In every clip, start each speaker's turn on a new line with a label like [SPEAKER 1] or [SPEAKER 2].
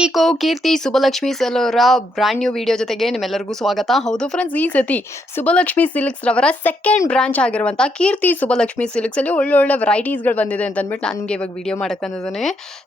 [SPEAKER 1] ಕಂಚಿಕೋ ಕೀರ್ತಿ ಸುಬಲಕ್ಷ್ಮಿ ಸೆಲ್ ಅವರ brand new video ಜೊತೆಗೆ ನಿಮ್ಮೆಲ್ಲರಿಗೂ ಸ್ವಾಗತ. ಹೌದು ಫ್ರೆಂಡ್ಸ್ ಈ ಸತಿ ಸುಬಲಕ್ಷ್ಮಿ ಸಿಲ್ಕ್ಸ್ ರವರ ಸೆಕೆಂಡ್ ಬ್ರಾಂಚ್ ಆಗಿರುವಂತ ಕೀರ್ತಿ ಸುಬಲಕ್ಷ್ಮಿ ಸಿಲ್ಕ್ಸ್ ಅಲ್ಲಿ ಒಳ್ಳೊಳ್ಳೆ ವೆರೈಟೀಸ್ಗಳು ಬಂದಿದೆ ಅಂತ ಅಂದ್ಬಿಟ್ಟು ನಾನು ನಿಮಗೆ ಇವಾಗ ವಿಡಿಯೋ ಮಾಡ್ಕೊಂಡಿದ್ದೇನೆ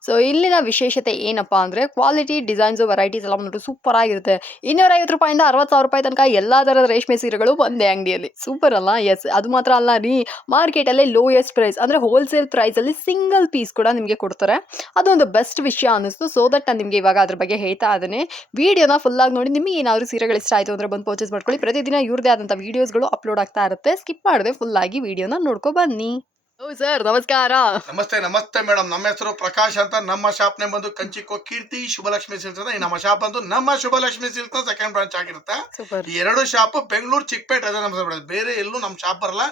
[SPEAKER 1] ಸೊ ಇಲ್ಲಿನ ವಿಶೇಷತೆ ಏನಪ್ಪಾ ಅಂದ್ರೆ ಕ್ವಾಲಿಟಿ ಡಿಸೈನ್ಸ್ ವೆರೈಟೀಸ್ ಎಲ್ಲ ಬಂದ್ಬಿಟ್ಟು ಸೂಪರ್ ಆಗಿರುತ್ತೆ. ಇನ್ನೂರ ಐವತ್ತು ರೂಪಾಯಿಂದ ಅರವತ್ತು ಸಾವಿರ ರೂಪಾಯಿ ತನಕ ಎಲ್ಲಾ ತರದ ರೇಷ್ಮೆ ಸೀರೆಗಳು ಒಂದೇ ಅಂಗಡಿಯಲ್ಲಿ. ಸೂಪರ್ ಅಲ್ಲ? ಎಸ್ ಅದು ಮಾತ್ರ ಅಲ್ಲ ರೀ ಮಾರ್ಕೆಟ್ ಅಲ್ಲಿ ಲೋಯೆಸ್ಟ್ ಪ್ರೈಸ್ ಅಂದ್ರೆ ಹೋಲ್ಸೇಲ್ ಪ್ರೈಸ್ ಅಲ್ಲಿ ಸಿಂಗಲ್ ಪೀಸ್ ಕೂಡ ನಿಮಗೆ ಕೊಡ್ತಾರೆ. ಅದೊಂದು ಬೆಸ್ಟ್ ವಿಷಯ ಅನ್ನಿಸ್ತು. ಸೊ ದಟ್ ನಾನು ನಿಮಗೆ ಇವಾಗ ಅದ್ರ ಬಗ್ಗೆ ಹೇಳ್ತಾ ಅದನ್ನೇ. ವಿಡಿಯೋನ ಫುಲ್ ಆಗಿ ನೋಡಿ ನಿಮಗೆ ಏನಾದ್ರು ಸೀರೆಗಳು ಇಷ್ಟ ಆಯಿತು ಅಂದ್ರೆ ಬಂದು ಪರ್ಚೇಸ್ ಮಾಡ್ಕೊಳ್ಳಿ. ಪ್ರತಿದಿನ ಇವ್ರದೇ ಆದಂಥ ವಿಡಿಯೋಸ್ಗಳು ಅಪ್ಲೋಡ್ ಆಗ್ತಾ ಇರುತ್ತೆ. ಸ್ಕಿಪ್ ಮಾಡದೆ ಫುಲ್ ಆಗಿ ವಿಡಿಯೋನ ನೋಡ್ಕೊ ಬನ್ನಿ. ಓ ಸರ್ ನಮಸ್ಕಾರ.
[SPEAKER 2] ನಮಸ್ತೆ ನಮಸ್ತೆ ಮೇಡಮ್ ನಮ್ಮ ಹೆಸರು ಪ್ರಕಾಶ್ ಅಂತ. ನಮ್ಮ ಶಾಪ್ ನೇ ಬಂದು ಕಂಚಿಕೋ ಕೀರ್ತಿ ಶುಭಲಕ್ಷ್ಮಿ ಸಿಲ್ಕ್ಸ್ ಅಂತ. ಈ ನಮ್ಮ ಶಾಪ್ ಬಂದು ನಮ್ಮ ಶುಭಲಕ್ಷ್ಮಿ ಸಿಲ್ಕ್ಸ್ನ ಸೆಕೆಂಡ್ ಬ್ರಾಂಚ್ ಆಗಿರುತ್ತೆ. ಈ ಎರಡು ಶಾಪ್ ಬೆಂಗಳೂರು ಚಿಕ್ಕಪೇಟೆ ಅದೇ ನಮ್ಮ ಬೇರೆ ಎಲ್ಲೂ ನಮ್ಮ ಶಾಪ್ ಬರಲ್ಲ.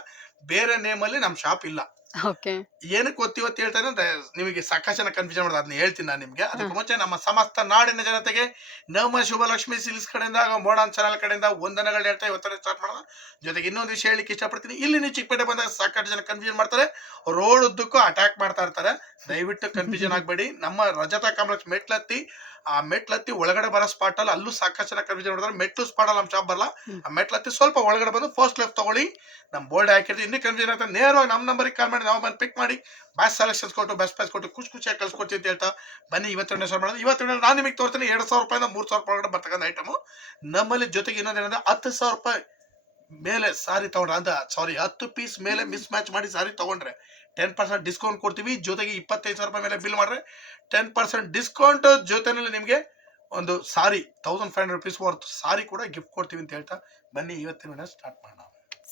[SPEAKER 2] ಬೇರೆ ನೇಮ್ ಅಲ್ಲಿ ನಮ್ಮ ಶಾಪ್ ಇಲ್ಲ.
[SPEAKER 1] ಓಕೆ.
[SPEAKER 2] ಏನಕ್ಕೆ ಗೊತ್ತಿವತ್ತು ಹೇಳ್ತಾರೆ ಅಂದ್ರೆ ನಿಮಗೆ ಸಾಕಷ್ಟು ಜನ ಕನ್ಫ್ಯೂಷನ್ ಮಾಡೋದು ಅದನ್ನ ಹೇಳ್ತೀನಿ ನಾನು ನಿಮ್ಗೆ. ಅದಕ್ಕೆ ಮುಂಚೆ ನಮ್ಮ ಸಮಸ್ತ ನಾಡಿನ ಜನತೆಗೆ ನಮ್ಮ ಶುಭಲಕ್ಷ್ಮಿ ಸಿಲ್ಸ್ ಕಡೆಯಿಂದ ಮೋಡನ್ ಚಾನಲ್ ಕಡೆಯಿಂದ ವಂದನೆಗಳು ಹೇಳ್ತಾ ಇವತ್ತನೇ ಸ್ಟಾರ್ಟ್ ಮಾಡೋಣ. ಜೊತೆಗೆ ಇನ್ನೊಂದು ವಿಷಯ ಹೇಳಿಕ್ಕೆ ಇಷ್ಟಪಡ್ತೀನಿ. ಇಲ್ಲಿ ನೀವು ಚಿಕ್ಕಪೇಟೆ ಬಂದಾಗ ಸಾಕಷ್ಟು ಜನ ಕನ್ಫ್ಯೂಷನ್ ಮಾಡ್ತಾರೆ. ರೋಡ್ ಉದ್ದಕ್ಕೂ ಅಟ್ಯಾಕ್ ಮಾಡ್ತಾ ಇರ್ತಾರೆ. ದಯವಿಟ್ಟು ಕನ್ಫ್ಯೂಷನ್ ಆಗಬೇಡಿ. ನಮ್ಮ ರಜತ ಕಾಂಪ್ಲೆಕ್ಸ್ ಮೆಟ್ಲತ್ತಿ ಆ ಮೆಟ್ಲತ್ತಿ ಒಳಗಡೆ ಬರೋ ಸ್ಪಾಟ್ ಅಲ್ಲಿ ಅಲ್ಲೂ ಸಾಕಷ್ಟು ಜನ ಕನ್ಫ್ಯೂಷನ್ ಮಾಡ್ತಾರೆ. ಮೆಟ್ಲು ಸ್ಪಾಟ್ ಅಲ್ಲಿ ನಮ್ಮ ಶಾಪ್ ಬರಲ್ಲ. ಆ ಮೆಟ್ಲತ್ತಿ ಸ್ವಲ್ಪ ಒಳಗಡೆ ಬಂದು ಫಸ್ಟ್ ಲೆಫ್ಟ್ ತಗೊಳ್ಳಿ. ನಮ್ಮ ಬೋರ್ಡ್ ಹಾಕಿರ್ತೀವಿ. ಇನ್ನೂ ಕನ್ಫ್ಯೂಷನ್ ಆಗ್ತದೆ ನೇರವಾಗಿ ನಮ್ಮ ನಂಬರಿಗೆ ಕಾಲ್ ಮಾಡಿ ನಾವು ಬಂದು ಪಿಕ್ ಮಾಡಿ ಬ್ಯಾಸ್ ಸೆಲೆಕ್ಷನ್ಸ್ ಕೊಟ್ಟು ಬೆಸ್ಟ್ ಪ್ಯಾಸ್ ಕೊಟ್ಟು ಖುಷಿ ಖುಷಿಯಾಗಿ ಕಳ್ಸ್ಕೊಡ್ತೀವಿ ಅಂತ ಹೇಳ್ತಾ ಬನ್ನಿ ಇವತ್ತು ಸ್ಟಾರ್ಟ್ ಮಾಡೋದು ಇವತ್ತು ನಾನು ನಿಮಗೆ ತೋರ್ತೀನಿ ಎರಡು ಸಾವಿರ ರೂಪಾಯಿಂದ ಮೂರು ಸಾವಿರ ರೂಪಾಯಿ ಒಳಗಡೆ ಬರ್ತಕ್ಕಂಥ ಐಟಮು ನಮ್ಮಲ್ಲಿ ಜೊತೆಗೆ ಇನ್ನೊಂದೇನಂದ್ರೆ ಹತ್ತು ಸಾವಿರ ರೂಪಾಯಿ ಮೇಲೆ ಸಾರಿ ತಗೊಂಡ್ರೆ ಅಂತ ಸಾರಿ ಹತ್ತು ಪೀಸ್ ಮೇಲೆ ಮಿಸ್ ಮ್ಯಾಚ್ ಮಾಡಿ ಸಾರಿ ತಗೊಂಡ್ರೆ ಟೆನ್ ಪರ್ಸೆಂಟ್ ಡಿಸ್ಕೌಂಟ್ ಕೊಡ್ತೀವಿ ಜೊತೆಗೆ ಇಪ್ಪತ್ತೈದು ಸಾವಿರ ರೂಪಾಯಿ ಮೇಲೆ ಬಿಲ್ ಮಾಡ್ರೆ ಟೆನ್ ಪರ್ಸೆಂಟ್ ಡಿಸ್ಕೌಂಟ್ ಜೊತೆನಲ್ಲಿ ನಿಮಗೆ ಒಂದು ಸಾರಿ thousand five hundred rupees worth sari ಕೂಡ ಗಿಫ್ಟ್ ಕೊಡ್ತೀವಿ ಅಂತ ಹೇಳ್ತಾ ಬನ್ನಿ ಇವತ್ತಿನ ಸ್ಟಾರ್ಟ್ ಮಾಡೋಣ.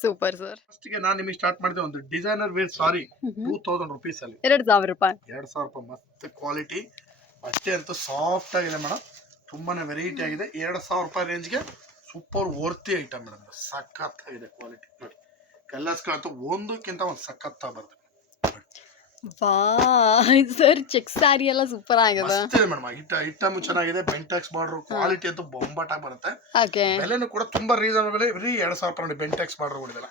[SPEAKER 1] ಸೂಪರ್ ಸರ್
[SPEAKER 2] ಫಸ್ಟ್ಗೆ ನಾನು ನಿಮಗೆ ಸ್ಟಾರ್ಟ್ ಮಾಡಿದೆ ಒಂದು designer wear sari two thousand rupees ಅಲ್ಲಿ.
[SPEAKER 1] ಎರಡು ಸಾವಿರ ರೂಪಾಯಿ.
[SPEAKER 2] ಎರಡು ಸಾವಿರ ರೂಪಾಯಿ ಮಸ್ತ್ ಕ್ವಾಲಿಟಿ ಅಷ್ಟೇ ಅಂತೂ ಸಾಫ್ಟ್ ಆಗಿದೆ ಮೇಡಮ್ ತುಂಬಾನೇ ವೆರೈಟಿ ಆಗಿದೆ. ಎರಡು ಸಾವಿರ ರೂಪಾಯಿ ರೇಂಜ್ಗೆ ಸೂಪರ್ ವರ್ತಿ ಐಟಮ್ ಮೇಡಮ್ ಸಖತ್ತಾಗಿದೆ ಕ್ವಾಲಿಟಿ. ನೋಡಿ ಕಲ್ಲರ್ಸ್ಗಳಂತೂ ಒಂದಕ್ಕಿಂತ ಒಂದು ಸಖತ್ತ ಬರ್ತದೆ
[SPEAKER 1] ವಾ ಸರ್ ಚೆಕ್ ಸ್ಯಾರಿ ಎಲ್ಲ ಸೂಪರ್ ಆಗಿದೆ.
[SPEAKER 2] ಮಸ್ತ್ ಮೇಡಮ್ ಇಟ್ಟ ಐಟಮ್ ಚೆನ್ನಾಗಿದೆ ಬೆಂಟೆಕ್ಸ್ ಬಾರ್ಡರ್ ಕ್ವಾಲಿಟಿ ಅಂತೂ ಬೊಂಬಾಟ ಬರುತ್ತೆ.
[SPEAKER 1] ಓಕೆ.
[SPEAKER 2] ಬೆಲೆನೂ ಕೂಡ ತುಂಬಾ ರೀಸನಬಲ್ ಬರೀ ಎರಡು ಸಾವಿರ ರೂಪಾಯಿ ನೋಡಿ ಬೆಂಟೆಕ್ಸ್ ಬಾರ್ಡರ್ ಉಳಿದಲ್ಲ.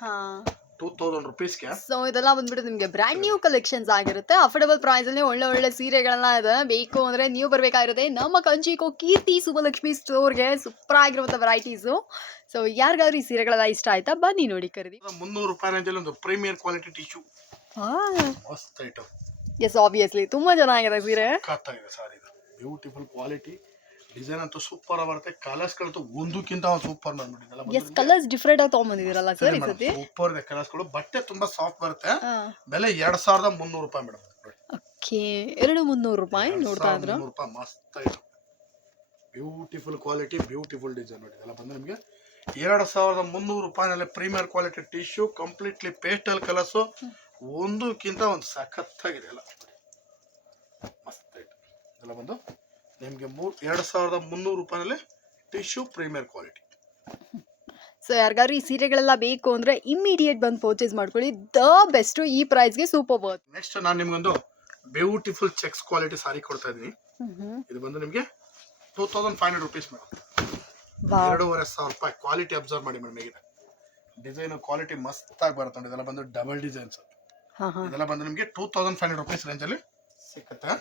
[SPEAKER 2] ಟೂ ತೌಸಂಡ್ ರುಪೀಸ್ಗೆ
[SPEAKER 1] ಸೊ ಇದೆಲ್ಲ ಬಂದ್ಬಿಟ್ಟು ನಿಮಗೆ ಬ್ರ್ಯಾಂಡ್ ನ್ಯೂ ಕಲೆಕ್ಷನ್ಸ್ ಆಗಿರುತ್ತೆ. ಅಫೋರ್ಡಬಲ್ ಪ್ರೈಸ್ ಅಲ್ಲಿ ಒಳ್ಳೆ ಒಳ್ಳೆ ಸೀರೆಗಳೆಲ್ಲ ಇದೆ. ಬೇಕು ಅಂದ್ರೆ ನೀವು ಬರಬೇಕಾಗಿರುತ್ತೆ. ನಮ್ಮ ಕಂಚಿಕೋ ಕೀರ್ತಿ ಸುಬ್ಬಲಕ್ಷ್ಮಿ ಸ್ಟೋರ್ಗೆ ಸೂಪರ್ ಆಗಿರುವಂಥ ವೆರೈಟೀಸು ಸೊ ಯಾರಿಗಾದ್ರೂ ಈ ಸೀರೆಗಳೆಲ್ಲ ಇಷ್ಟ ಆಯ್ತಾ? ಬನ್ನಿ ನೋಡಿ ಖರೀದಿ.
[SPEAKER 2] ಮುನ್ನೂರು ರೂಪಾಯಿ ರೇಂಜಲ್ಲಿ ಒಂದು ಪ್ರೀಮಿಯರ್ ಕ್ವಾಲಿಟಿ ಟಿಶ್ಯೂ ಮಸ್ತ್ ಐಟಮ್
[SPEAKER 1] ಎಸ್ ಆಬ್ವಿಯಸ್ಲಿ ತುಂಬಾ ಚೆನ್ನಾಗಿದೆ ಸೀರೆ.
[SPEAKER 2] ಸಖತ್ತಾಗಿದೆ ಸಾರಿ ಇದು. ಬ್ಯೂಟಿಫುಲ್ ಕ್ವಾಲಿಟಿ ಡಿಸೈನ್ ಅಂತೂ ಸೂಪರ್ ಬರುತ್ತೆ ಕಲರ್ಸ್ಗಳಂತೂ ಒಂದಕ್ಕಿಂತ ಒಂದು ಸೂಪರ್
[SPEAKER 1] ಎಸ್ ಕಲರ್ಸ್ ಡಿಫ್ರೆಂಟ್ ಆಗಿ ತಗೊಂಡ್ಬಂದಿದ್ದೀರಲ್ಲ ಸರ್ ಈ ಸತಿ
[SPEAKER 2] ಸೂಪರ್ ಇದೆ. ಕಲರ್ಸ್ಗಳು ಬಟ್ಟೆ ತುಂಬಾ ಸಾಫ್ಟ್ ಬರುತ್ತೆ. ಬೆಲೆ ಎರಡ್ ಸಾವಿರದ ಮುನ್ನೂರು ರೂಪಾಯಿ ಮೇಡಮ್.
[SPEAKER 1] ಓಕೆ ಎರಡು ಮುನ್ನೂರು ರೂಪಾಯಿ ನೋಡ್ತಾ ಇದ್ರು.
[SPEAKER 2] ರೂಪಾಯಿ ಮಸ್ತ್ ಇದೆ ಬ್ಯೂಟಿಫುಲ್ ಕ್ವಾಲಿಟಿ ಬ್ಯೂಟಿಫುಲ್ ಡಿಸೈನ್ ನೋಡಿ ಇದೆಲ್ಲ ಬಂದ್ರೆ ನಿಮಗೆ ಎರಡು ಸಾವಿರದ ಮುನ್ನೂರು ರೂಪಾಯಿನಲ್ಲಿ premier quality tissue completely pastel colours ಒಂದಕ್ಕಿಂತ ಒಂದು ಸಖತ್ತಾಗಿದೆ ಎಲ್ಲ ಮಸ್ತ್ ಐಟಮ್ ಇದೆಲ್ಲ ಬಂದು ನಿಮಗೆ ಮೂರು ಎರಡು ಸಾವಿರದ ಮುನ್ನೂರು ರೂಪಾಯಿನಲ್ಲಿ ಟಿಶ್ಯೂ ಪ್ರೀಮಿಯರ್ ಕ್ವಾಲಿಟಿ.
[SPEAKER 1] ಸೊ ಯಾರಿಗಾದ್ರು ಈ ಸೀರೆಗಳೆಲ್ಲ ಬೇಕು ಅಂದ್ರೆ ಇಮ್ಮಿಡಿಯೇಟ್ ಬಂದು ಪರ್ಚೇಸ್ ಮಾಡ್ಕೊಳ್ಳಿ. ದ ಬೆಸ್ಟ್ ಈ ಪ್ರೈಸ್ಗೆ ಸೂಪರ್ ವರ್ತ್
[SPEAKER 2] ನೆಕ್ಸ್ಟ್ ನಾನು ನಿಮ್ಗೊಂದು ಬ್ಯೂಟಿಫುಲ್ ಚೆಕ್ಸ್ ಕ್ವಾಲಿಟಿ ಸಾರಿ ಕೊಡ್ತಾ ಇದ್ದೀನಿ. ಇದು ಬಂದು ನಿಮಗೆ two thousand five hundred rupees madam. ಎರಡೂವರೆ ಸಾವಿರ ರೂಪಾಯಿ ಕ್ವಾಲಿಟಿ ಅಬ್ಸರ್ವ್ ಮಾಡಿ ಮೇಡಮ್ ಹೇಗಿದೆ. ಡಿಸೈನ್ ಕ್ವಾಲಿಟಿ ಮಸ್ತ್ ಆಗಿ ಬರುತ್ತೆ ನೋಡಿ ಇದೆಲ್ಲ ಬಂದು ಡಬಲ್ ಡಿಸೈನ್ಸ್ ಇದೆಲ್ಲ ಬಂದು ನಿಮಗೆ two thousand five hundred rupees ರೇಂಜಲ್ಲಿ ಸಿಕ್ಕುತ್ತೆ.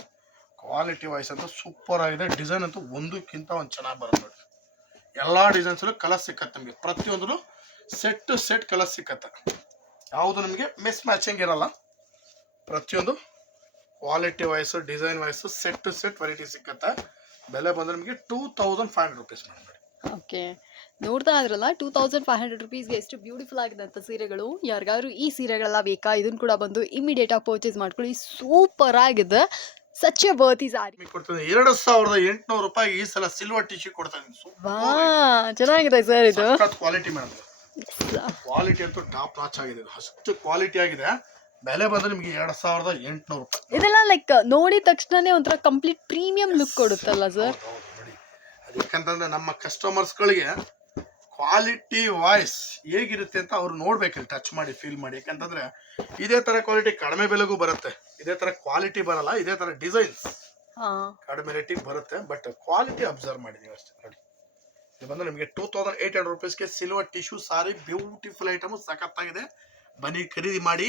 [SPEAKER 2] ಕ್ವಾಲಿಟಿ ವೈಸ್ ಅಂತ ಸೂಪರ್ ಆಗಿದೆ. ಡಿಸೈನ್ ಅಂತೂ ಒಂದಕ್ಕಿಂತ ಒಂದು ಚೆನ್ನಾಗಿ ಬರುತ್ತೆ ನೋಡಿ. ಎಲ್ಲ ಡಿಸೈನ್ಸಲ್ಲೂ ಕಲರ್ ಸಿಕ್ಕತ್ತೆ ನಿಮಗೆ. ಪ್ರತಿಯೊಂದು ಸೆಟ್ ಟು ಸೆಟ್ ಕಲರ್ ಸಿಕ್ಕತ್ತೆ. ಯಾವುದು ನಿಮಗೆ ಮಿಸ್ ಮ್ಯಾಚಿಂಗ್ ಇರಲ್ಲ. ಪ್ರತಿಯೊಂದು quality wise design wise set to set variety ಸಿಕ್ಕತ್ತೆ. ಬೆಲೆ ಬಂದ್ರೆ ನಿಮಗೆ two thousand five hundred rupees madam
[SPEAKER 1] okay ನೋಡ್ತಾ ಇದ್ರಲ್ಲ ಟೂ ತೌಸಂಡ್ ಫೈವ್ ಹಂಡ್ರೆಡ್ ರುಪೀಸ್ಗೆ ಎಷ್ಟು ಬ್ಯೂಟಿಫುಲ್ ಆಗಿದಂಥ ಸೀರೆಗಳು. ಯಾರಿಗಾದ್ರೂ ಈ ಸೀರೆಗಳೆಲ್ಲ ಬೇಕಾ? ಇದನ್ನು ಕೂಡ ಬಂದು ಇಮಿಡಿಯೇಟಾಗಿ ಪರ್ಚೇಸ್ ಮಾಡ್ಕೊಳ್ಳಿ. ಸೂಪರ್ ಆಗಿದೆ. ಸಚ್ ಎ ಸಾರಿ
[SPEAKER 2] ಕೊಡ್ತೀನಿ ಎರಡು ಸಾವಿರದ ಎಂಟುನೂರು ರೂಪಾಯಿ ಈ ಸಲ ಸಿಲ್ವರ್ ಟಿಶ್ಯೂ ಕೊಡ್ತಾ
[SPEAKER 1] ವಾ ಚೆನ್ನಾಗಿದೆ ಸರ್ ಇದು.
[SPEAKER 2] ಕ್ವಾಲಿಟಿ ಮೇಡಮ್ ಕ್ವಾಲಿಟಿ ಅಂತೂ ಟಾಪ್ ನಾಚ್ ಆಗಿದೆ. ಅಷ್ಟು ಕ್ವಾಲಿಟಿ ಆಗಿದೆ. ಬೆಲೆ ಬಂದ್ರೆ ನಿಮಗೆ ಎರಡು ಸಾವಿರದ ಎಂಟುನೂರು ರೂಪಾಯಿ.
[SPEAKER 1] ಇದೆಲ್ಲ ಲೈಕ್ ನೋಡಿದ ತಕ್ಷಣನೇ ಒಂಥರ ಕಂಪ್ಲೀಟ್ ಪ್ರೀಮಿಯಂ ಲುಕ್ ಕೊಡುತ್ತಲ್ಲ ಸರ್
[SPEAKER 2] ಯಾಕಂತಂದ್ರೆ ನಮ್ಮ ಕಸ್ಟಮರ್ಸ್ಗಳಿಗೆ ಕ್ವಾಲಿಟಿ ವಾಯ್ಸ್ ಹೇಗಿರುತ್ತೆ ಅಂತ ಅವ್ರು ನೋಡ್ಬೇಕಲ್ಲಿ ಟಚ್ ಮಾಡಿ ಫೀಲ್ ಮಾಡಿ. ಯಾಕಂತಂದ್ರೆ ಇದೇ ತರ ಕ್ವಾಲಿಟಿ ಕಡಿಮೆ ಬೆಲೆಗೂ ಬರುತ್ತೆ. ಇದೇ ತರ ಕ್ವಾಲಿಟಿ ಬರಲ್ಲ ಇದೇ ತರ ಡಿಸೈನ್ಸ್ ಕಡಿಮೆ ರೇಟಿಗೆ ಬರುತ್ತೆ. ಬಟ್ ಕ್ವಾಲಿಟಿ ಅಬ್ಸರ್ವ್ ನೀವು ಅಷ್ಟೇ. ನೋಡಿ. ಇದು ಬಂದು ನಿಮಗೆ two thousand eight hundred ರುಪೀಸ್ಗೆ silver tissue sari beautiful item ಸಖತ್ತಾಗಿದೆ. ಬನ್ನಿ ಖರೀದಿ ಮಾಡಿ.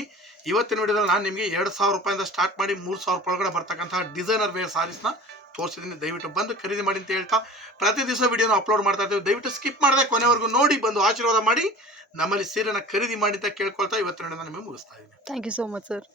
[SPEAKER 2] ಇವತ್ತಿನ ವಿಡಿಯೋದಲ್ಲಿ ನಾನು ನಿಮಗೆ ಎರಡು ಸಾವಿರ ರೂಪಾಯಿಂದ ಸ್ಟಾರ್ಟ್ ಮಾಡಿ ಮೂರು ಸಾವಿರ ರೂಪಾಯಿ ಒಳಗಡೆ ಬರ್ತಕ್ಕಂತಹ ಡಿಸೈನರ್ ವೇರ್ ಸಾರೀಸ್ನ ತೋರಿಸಿದ್ದೀನಿ ದಯವಿಟ್ಟು ಬಂದು ಖರೀದಿ ಮಾಡಿ ಅಂತ ಹೇಳ್ತಾ ಪ್ರತಿ ದಿವಸ ವಿಡಿಯೋನ ಅಪ್ಲೋಡ್ ಮಾಡ್ತಾ ಇರ್ತೀವಿ. ದಯವಿಟ್ಟು ಸ್ಕಿಪ್ ಮಾಡದೆ ಕೊನೆವರೆಗೂ ನೋಡಿ, ಬಂದು ಆಶೀರ್ವಾದ ಮಾಡಿ ನಮ್ಮಲ್ಲಿ ಸೀರೆನ ಖರೀದಿ ಮಾಡಿ ಅಂತ ಕೇಳ್ಕೊಳ್ತಾ ಇವತ್ತಿನ ನಾನು ನಿಮಗೆ ಮುಗಿಸ್ತಾ ಇದ್ದೀನಿ.
[SPEAKER 1] Thank you so much sir